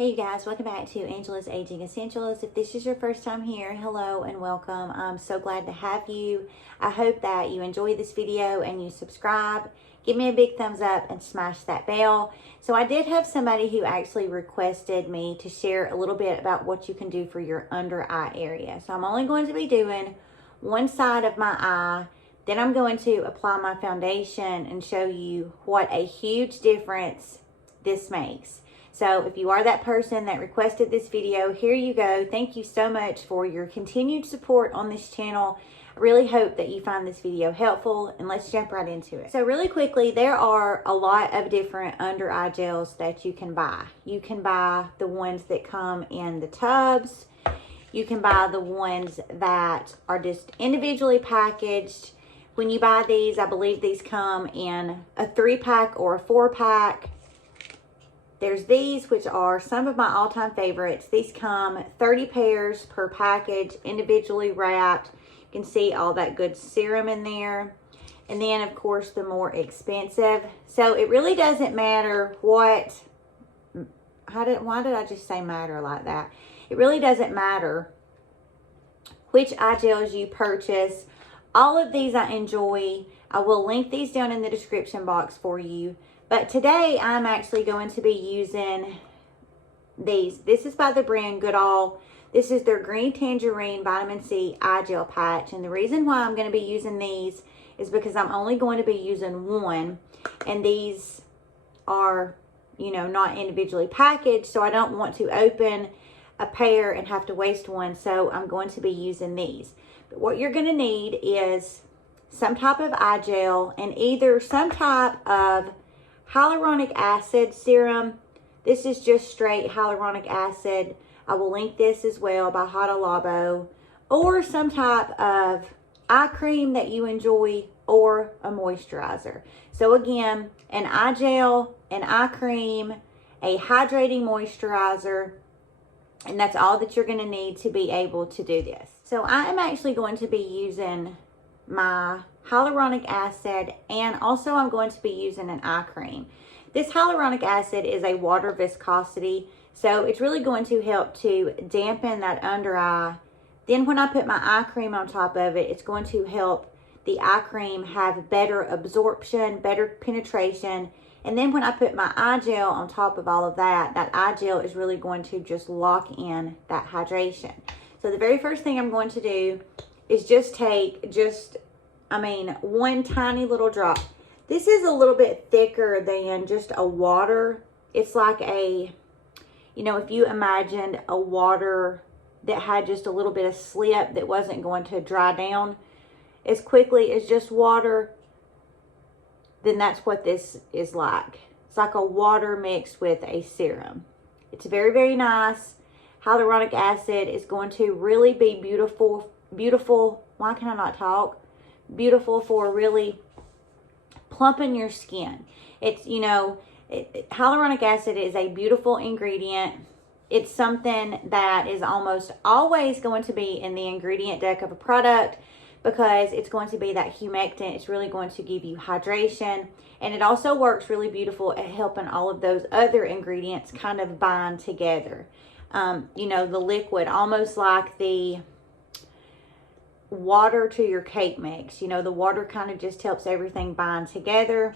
Hey you guys, welcome back to Angela's Aging Essentials. If this is your first time here, hello and welcome. I'm so glad to have you. I hope that you enjoy this video and you subscribe. Give me a big thumbs up and smash that bell. So I did have somebody who actually requested me to share a little bit about what you can do for your under eye area. So I'm only going to be doing one side of my eye. Then I'm going to apply my foundation and show you what a huge difference this makes. So if you are that person that requested this video, here you go. Thank you so much for your continued support on this channel. I really hope that you find this video helpful, and let's jump right into it. So really quickly, there are a lot of different under eye gels that you can buy. You can buy the ones that come in the tubs. You can buy the ones that are just individually packaged. When you buy these, I believe these come in a 3-pack or a 4-pack. There's these, which are some of my all-time favorites. These come 30 pairs per package, individually wrapped. You can see all that good serum in there. And then, of course, the more expensive. So it really doesn't matter what, why did I just say matter like that? It really doesn't matter which eye gels you purchase. All of these I enjoy. I will link these down in the description box for you. But today I'm actually going to be using these. This is by the brand Goodall. This is their Green Tangerine Vitamin C Eye Gel Patch. And the reason why I'm going to be using these is because I'm only going to be using one. And these are, you know, not individually packaged. So I don't want to open a pair and have to waste one. So I'm going to be using these. But what you're going to need is some type of eye gel and either some type of hyaluronic acid serum. This is just straight hyaluronic acid. I will link this as well by Hada Labo, or some type of eye cream that you enjoy, or a moisturizer. So again, an eye gel, an eye cream, a hydrating moisturizer, and that's all that you're going to need to be able to do this. So I am actually going to be using my hyaluronic acid, and also I'm going to be using an eye cream. This hyaluronic acid is a water viscosity, so it's really going to help to dampen that under eye. Then when I put my eye cream on top of it, it's going to help the eye cream have better absorption, better penetration. And then when I put my eye gel on top of all of that, that eye gel is really going to just lock in that hydration. So the very first thing I'm going to do is just take one tiny little drop. This is a little bit thicker than just a water. It's like a, you know, if you imagined a water that had just a little bit of slip that wasn't going to dry down as quickly as just water, then that's what this is like. It's like a water mixed with a serum. It's very, very nice. Hyaluronic acid is going to really be beautiful. Why can I not talk? Beautiful for really plumping your skin. It's, you know, hyaluronic acid is a beautiful ingredient. It's something that is almost always going to be in the ingredient deck of a product because it's going to be that humectant. It's really going to give you hydration, and it also works really beautiful at helping all of those other ingredients kind of bind together. You know, the liquid, almost like the water to your cake mix. You know, the water kind of just helps everything bind together.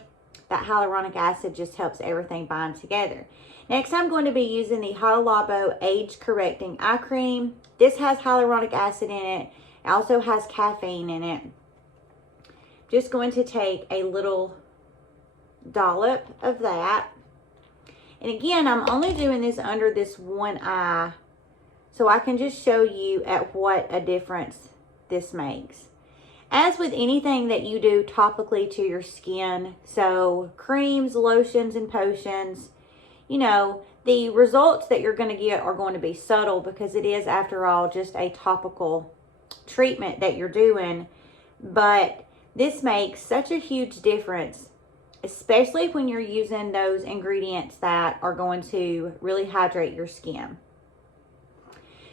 That hyaluronic acid just helps everything bind together. Next, I'm going to be using the Hada Labo Age Correcting Eye Cream. This has hyaluronic acid in it. It also has caffeine in it. Just going to take a little dollop of that. And again, I'm only doing this under this one eye so I can just show you at what a difference this makes. As with anything that you do topically to your skin, so creams, lotions, and potions, you know, the results that you're going to get are going to be subtle because it is, after all, just a topical treatment that you're doing. But this makes such a huge difference, especially when you're using those ingredients that are going to really hydrate your skin.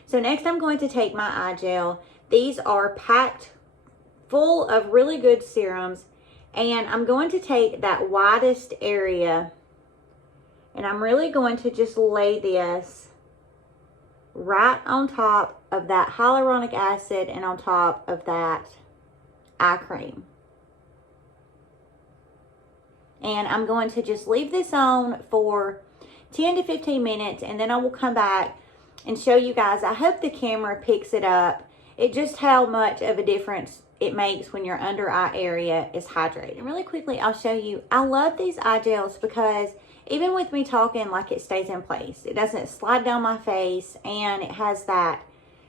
So next I'm going to take my eye gel. These are packed full of really good serums, and I'm going to take that widest area And I'm really going to just lay this right on top of that hyaluronic acid and on top of that eye cream. And I'm going to just leave this on for 10 to 15 minutes, and then I will come back and show you guys. I hope the camera picks it up. It just how much of a difference it makes when your under eye area is hydrated. And really quickly, I'll show you. I love these eye gels because even with me talking, like, it stays in place. It doesn't slide down my face, and it has that,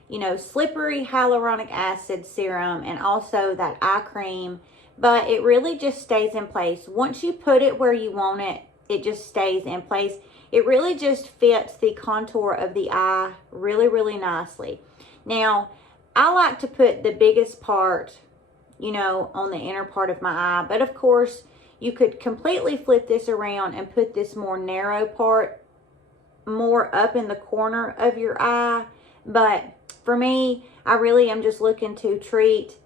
you know, slippery hyaluronic acid serum and also that eye cream, but it really just stays in place. Once you put it where you want it, it just stays in place. It really just fits the contour of the eye really, really nicely. Now, I like to put the biggest part, you know, on the inner part of my eye, but of course, you could completely flip this around and put this more narrow part more up in the corner of your eye. But for me, I really am just looking to treat,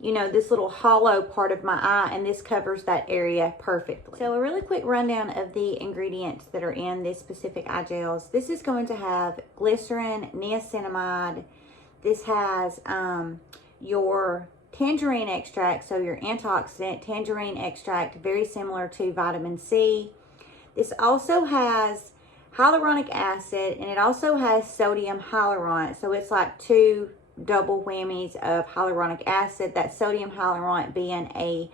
you know, this little hollow part of my eye, and this covers that area perfectly. So a really quick rundown of the ingredients that are in this specific eye gels. This is going to have glycerin, niacinamide. This has your tangerine extract, so your antioxidant tangerine extract, very similar to vitamin C. This also has hyaluronic acid, and it also has sodium hyaluronic, so it's like two double whammies of hyaluronic acid. That sodium hyaluronic being a,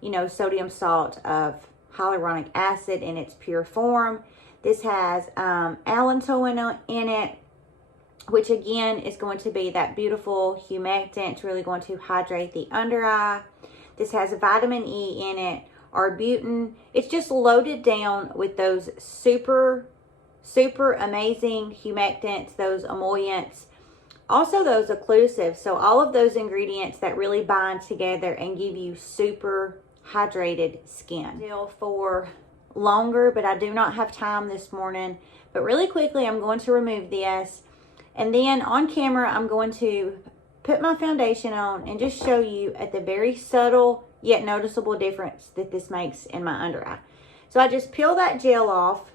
you know, sodium salt of hyaluronic acid in its pure form. This has allantoin in it, which again is going to be that beautiful humectant. It's really going to hydrate the under eye. This has vitamin E in it, arbutin. It's just loaded down with those super amazing humectants, those emollients, also those occlusives. So all of those ingredients that really bind together and give you super hydrated skin. Still for longer, but I do not have time this morning. But really quickly, I'm going to remove this. And then on camera, I'm going to put my foundation on and just show you at the very subtle yet noticeable difference that this makes in my under eye. So I just peel that gel off,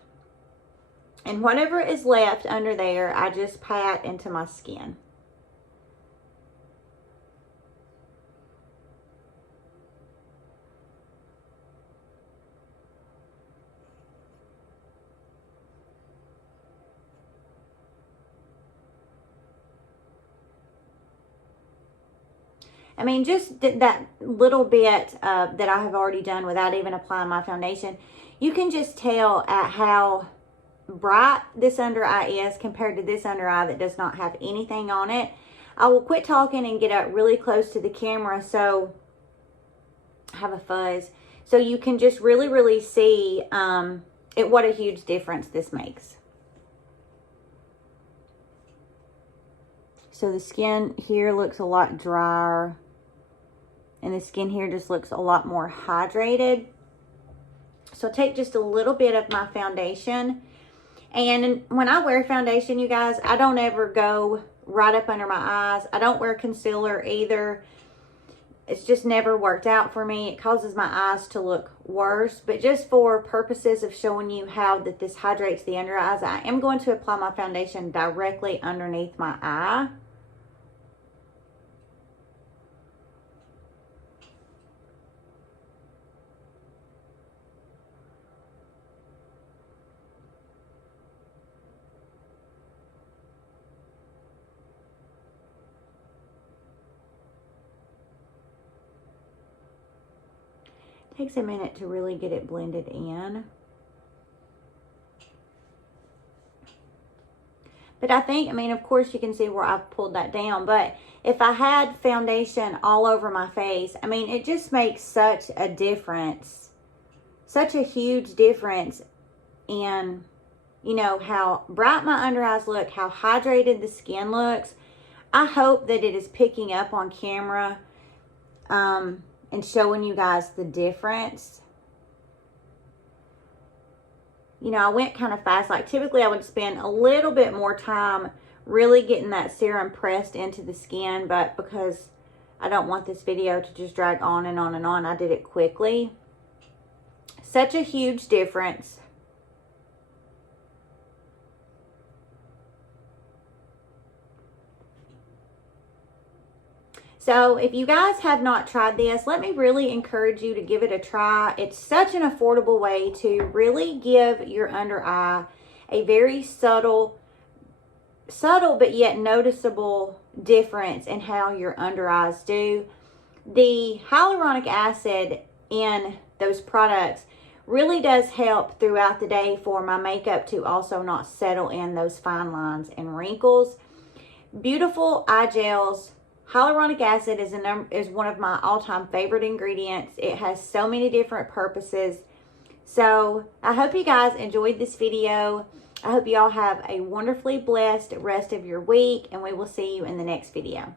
and whatever is left under there, I just pat into my skin. I mean, just that little bit that I have already done without even applying my foundation, you can just tell at how bright this under eye is compared to this under eye that does not have anything on it. I will quit talking and get up really close to the camera so I have a fuzz. So you can just really see what a huge difference this makes. So the skin here looks a lot drier, and the skin here just looks a lot more hydrated. So I'll take just a little bit of my foundation. And when I wear foundation, you guys, I don't ever go right up under my eyes. I don't wear concealer either. It's just never worked out for me. It causes my eyes to look worse. But just for purposes of showing you how that this hydrates the under eyes, I am going to apply my foundation directly underneath my eye. Takes a minute to really get it blended in. But I think, I mean, of course you can see where I've pulled that down, but if I had foundation all over my face, I mean, it just makes such a difference, such a huge difference in, you know, how bright my under eyes look, how hydrated the skin looks. I hope that it is picking up on camera, and showing you guys the difference. You know, I went kind of fast. Like typically I would spend a little bit more time really getting that serum pressed into the skin, but because I don't want this video to just drag on and on and on, I did it quickly. Such a huge difference. So if you guys have not tried this, let me really encourage you to give it a try. It's such an affordable way to really give your under eye a very subtle but yet noticeable difference in how your under eyes do. The hyaluronic acid in those products really does help throughout the day for my makeup to also not settle in those fine lines and wrinkles. Beautiful eye gels. Hyaluronic acid is one of my all-time favorite ingredients. It has so many different purposes. So I hope you guys enjoyed this video. I hope you all have a wonderfully blessed rest of your week, and we will see you in the next video.